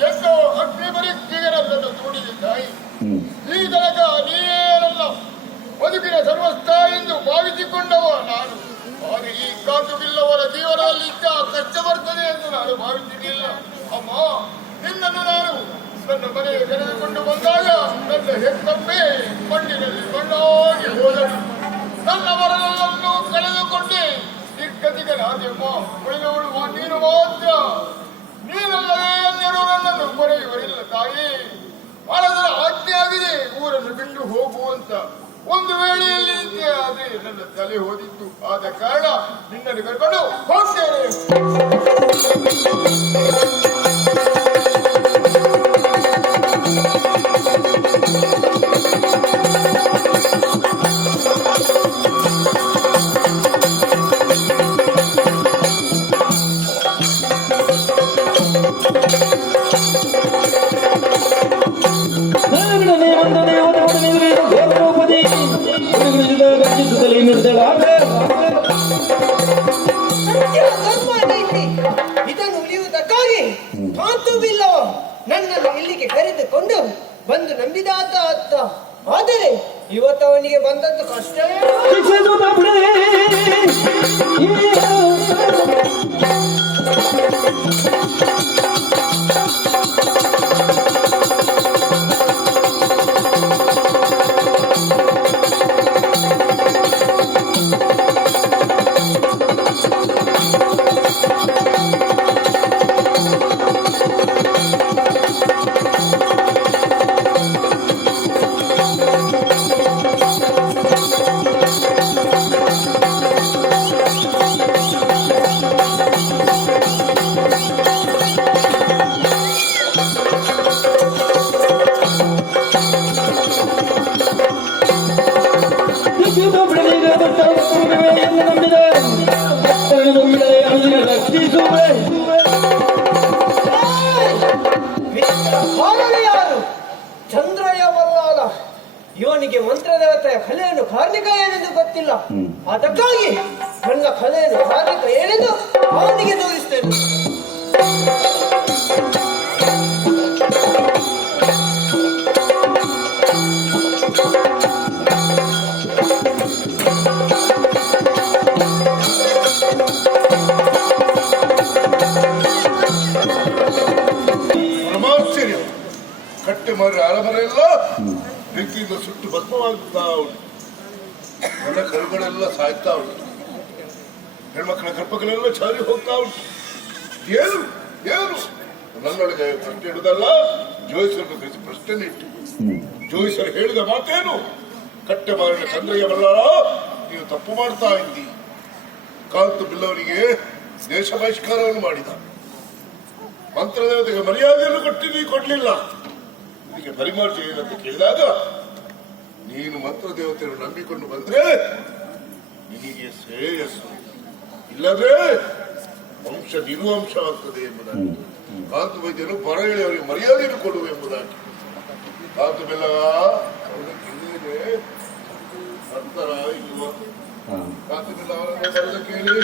ಎಂದು ಅಗ್ನಿ ಪರೀಕ್ಷೆಗೆ ನನ್ನನ್ನು ದೂಡಿದೆ ತಾಯಿ ಹ್ಮ್. ಈ ತನಕ ನೀನೇನಲ್ಲ ಬದುಕಿನ ಸರ್ವಸ್ಥ ಎಂದು ಭಾವಿಸಿಕೊಂಡವ ನಾನು. ಆದರೆ ಈ ಕಾತು ಬಿಲ್ಲವರ ಜೀವನದಲ್ಲಿ ಇದ್ದ ಕಷ್ಟ ಬರ್ತದೆ ಎಂದು ನಾನು ಭಾವಿಸಿರಲಿಲ್ಲ. ಅಮ್ಮ ನಿನ್ನನ್ನು ನಾನು ನನ್ನ ಮನೆಗೆ ಕರೆದುಕೊಂಡು ಬಂದಾಗ ನನ್ನ ಹೆತ್ತಮ್ಮೆ ಮಣ್ಣಿನಲ್ಲಿ ಮಣ್ಣಾಗಿ ಹೋದಳು ನನ್ನ ಮರಗಳನ್ನು ಕಳೆದುಕೊಂಡೆ ನಿರ್ಗತಿಗನಾದೆಮ್ಮ ಉಳಿದವಳು ನೀನು ಮಾತ್ರ ನನ್ನನ್ನು ಇವರಿಲ್ಲ ತಾಯಿ. ಬಹಳ ಆಜ್ಞೆ ಆಗಿದೆ, ಊರನ್ನು ಬಿಟ್ಟು ಹೋಗುವಂತ ಒಂದು ವೇಳೆಯಲ್ಲಿ ಆದ್ರೆ ನನ್ನ ತಲೆ ಹೋದಿತ್ತು. ಆದ ಕಾರಣ ನಿನ್ನನ್ನು ಕರ್ಕೊಂಡು ಹೋಗ್ತೇನೆ. ಬಂದು ನಂಬಿದಾತ ಅತ್ತ ಆದರೆ ಇವತ್ತು ಅವನಿಗೆ ಬಂದದ್ದು ಕಷ್ಟವೇ ಯಾರು ಚಂದ್ರಯ್ಯ ಬಲ್ಲಾಲ ಇವನಿಗೆ ಮಂತ್ರದೇವತೆಯ ಕಲೆಯನ್ನು ಕಾರ್ಣಿಕ ಏನೆಂದು ಗೊತ್ತಿಲ್ಲ. ಅದಕ್ಕಾಗಿ ನನ್ನ ಕಲೆಯನ್ನು ಕಾರ್ಣಿಕ ಏನೆಂದು ಅವನಿಗೆ ತೋರಿಸ್ತೇನೆ. ಪರಮಾಶ್ಚರ್ಯ ಕಟ್ಟೆ ಮಾಡಿ ಆಲಮರೆಲ್ಲ ಬೆಂಕಿಯಿಂದ ಸುಟ್ಟು ಭಸ್ಮವಾಗುತ್ತಾ ಉಂಟು. ಮನೆ ಕರುಗಳೆಲ್ಲ ಸಾಯ್ತಾ ಉಂಟು. ಹೆಣ್ಮಕ್ಳ ಗರ್ಭಗಳೆಲ್ಲ ಚಾರಿ ಹೋಗ್ತಾ ಉಂಟು. ಏನು? ಏನು? ನನ್ನೊಳಗೆ ಪ್ರಶ್ನೆ ಇಡುದಲ್ಲ. ಜೋಯಿಸರನ್ನು ಪ್ರಶ್ನೆ ಇಟ್ಟು. ಜೋಯಿಸರು ಹೇಳಿದ ಮಾತೇನು? ಕಟ್ಟೆ ಮಾರಿನ ಚಂದ್ರಯ್ಯ ನೀವು ತಪ್ಪು ಮಾಡ್ತಾ ಇದ್ದಿ. ಕಾಂತ ಬಿಲ್ಲವರಿಗೆ ದೇಶ ಬಹಿಷ್ಕಾರವನ್ನು ಮಾಡಿದ. ಮಂತ್ರದೇವತೆಗೆ ಮರ್ಯಾದೆಯನ್ನು ನೀ ಕೊಡ್ಲಿಲ್ಲ. ಇದಕ್ಕೆ ಪರಿಮಾರ್ಜಿ ಏನಂತ ಕೇಳಿದಾಗ ನೀನು ಮಂತ್ರದೇವತೆಯನ್ನು ನಂಬಿಕೊಂಡು ಬಂದ್ರೆ ನಿನಗೆ ಶ್ರೇಯಸ್ಸು. ಇಲ್ಲದ್ರೆ ವಂಶ ನಿರ್ವಂಶವಾಗ್ತದೆ ಎಂಬುದಾಗಿ. ಕಾಂತು ವೈದ್ಯರು ಬರ ಹೇಳಿ ಅವರಿಗೆ ಮರ್ಯಾದೆಯನ್ನು ಕೊಡುವ ಎಂಬುದಾಗಿ. ಕಾಂತು ಬೆಲ್ಲ ನಂತರ ಇಲ್ವ ಕಾಂತು ಬೆಲ್ಲ ಅವರನ್ನು ಬರೆದ ಕೇಳಿ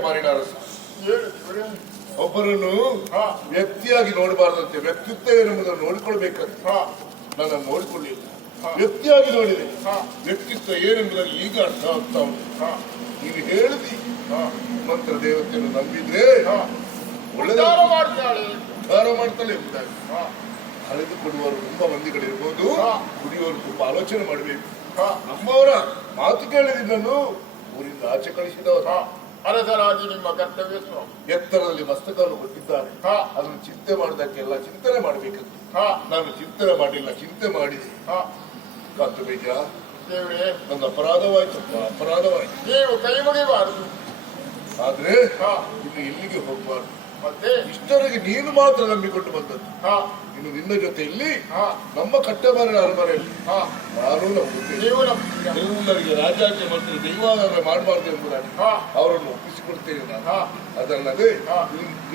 ಕಳೆದುಕೊಂಡಿದ್ದೇನೆ ಕಟ್ಟೆ ಮಾರಿನ ಅರಸ ಒಬ್ಬರನ್ನು ವ್ಯಕ್ತಿಯಾಗಿ ನೋಡಬಾರ್ದಂತೆ ವ್ಯಕ್ತಿತ್ವ ಏನೆಂಬುದನ್ನು ನೋಡಿಕೊಳ್ಬೇಕಂತ. ನಾನು ನೋಡಿಕೊಳ್ಳಿಲ್ಲ ವ್ಯಕ್ತಿಯಾಗಿ ನೋಡಿದೆ. ವ್ಯಕ್ತಿತ್ವ ಏನೆಂಬುದನ್ನು ಈಗ ಅರ್ಥ ಆಗ್ತಾ ಉಂಟು. ನೀವು ಹೇಳಿದಿ. ಮಂತ್ರ ದೇವತೆಯನ್ನು ನಂಬಿದ್ರೆ ಒಳ್ಳೆದ ಮಾಡ್ತಾಳೆ. ಉದ್ಧಾರ ಮಾಡ್ತಾಳೆ ಎಂಬುದಾಗಿ. ಕಳೆದುಕೊಳ್ಳುವರು ತುಂಬಾ ಮಂದಿಗಳಿರ್ಬೋದು ಕುಡಿಯೋರು ತುಂಬಾ ಆಲೋಚನೆ ಮಾಡಬೇಕು. ನಮ್ಮವರ ಮಾತು ಕೇಳಿದ ನಾನು ಊರಿಂದ ಆಚೆ ಕಳಿಸಿದವರು. ಅರಸರಾಗಿ ನಿಮ್ಮ ಕರ್ತವ್ಯ ಸ್ವಾಮಿ ಎತ್ತರದಲ್ಲಿ ಮಸ್ತಕವನ್ನು ಕೊಟ್ಟಿದ್ದಾರೆ. ಹಾ. ಅದನ್ನು ಚಿಂತೆ ಮಾಡಿದಕ್ಕೆಲ್ಲ ಚಿಂತನೆ ಮಾಡಬೇಕು ಹಾ. ನಾನು ಚಿಂತನೆ ಮಾಡಿಲ್ಲ ಚಿಂತೆ ಮಾಡಿದೆ. ಹಾ. ಕಾತು ಬೀಜ ದೇವ್ರೆ. ನನ್ನ ಅಪರಾಧವಾಯ್ತಪ್ಪ ಅಪರಾಧವಾಯ್ತು. ನೀವು ಕೈ ಮುಗಿಬಾರದು. ಆದ್ರೆ ಹಾ. ಇನ್ನು ಎಲ್ಲಿಗೆ ಹೋಗ್ಬಾರ್ದು? ಇಷ್ಟರಿಗೆ ನೀನು ಮಾತ್ರ ನಂಬಿಕೊಂಡು ಬಂದದ್ದು. ಹಾ. ಇನ್ನು ನಿನ್ನ ಜೊತೆಯಲ್ಲಿ ಹಾ. ನಮ್ಮ ಕಟ್ಟೆಬಾರಿನ ಅರಮನೆಯಲ್ಲಿ ಹಾ. ನಾನು ನಂಬುತ್ತೇನೆ? ಎಲ್ಲರಿಗೆ ರಾಜಾಜ್ಞೆ ಮಂತ್ರಿ ದೈವಾಧಾರ ಮಾಡಬಾರ್ದು ಎಂಬುದಾಗಿ ಹಾ. ಅವರನ್ನು ಒಪ್ಪಿಸಿಕೊಡ್ತೇನೆ ನಾನು. ಅದಲ್ಲದೆ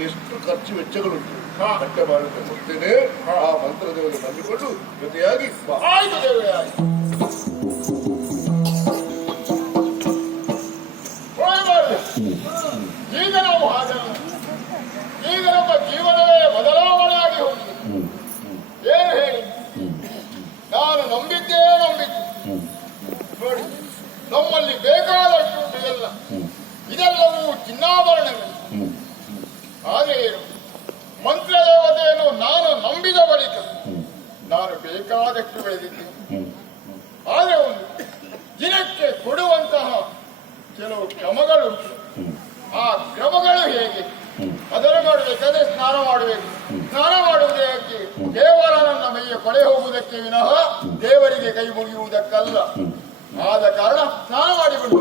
ಎಷ್ಟು ಖರ್ಚು ವೆಚ್ಚಗಳುಂಟು ಹಾ. ಕಟ್ಟೆ ಮಾಡುತ್ತೆ ಕೊಡ್ತೇನೆ ಹಾ. ಆ ಮಂತ್ರದೇವರಿಗೆ ನಂಬಿಕೊಂಡು ಜೊತೆಯಾಗಿ. ಆಯ್ತು. ಇದೆಲ್ಲವೂ ಚಿನ್ನಾಭರಣಗಳು. ಆದರೆ ಏನು ಮಂತ್ರ ದೇವತೆಯನ್ನು ನಾನು ನಂಬಿದ ಬಳಿಕ ನಾನು ಬೇಕಾದಷ್ಟು ಬೆಳೆದಿದ್ದೇನೆ ಆದರೆ ಒಂದು ದಿನಕ್ಕೆ ಕೊಡುವಂತಹ ಕೆಲವು ಕ್ರಮಗಳು ಆ ಕ್ರಮಗಳು ಹೇಗೆ? ಅದನ್ನು ಮಾಡಬೇಕಾದ್ರೆ ಸ್ನಾನ ಮಾಡಬೇಕು ಸ್ನಾನ ಮಾಡುವುದಕ್ಕೆ ದೇವರ ನನ್ನ ಮೈಯ ಕೊಳೆ ಹೋಗುವುದಕ್ಕೆ ವಿನಃ ದೇವರಿಗೆ ಕೈ ಮುಗಿಯುವುದಕ್ಕಲ್ಲ. ಆದ ಕಾರಣ ಸ್ನಾನ ಮಾಡಿಕೊಂಡು.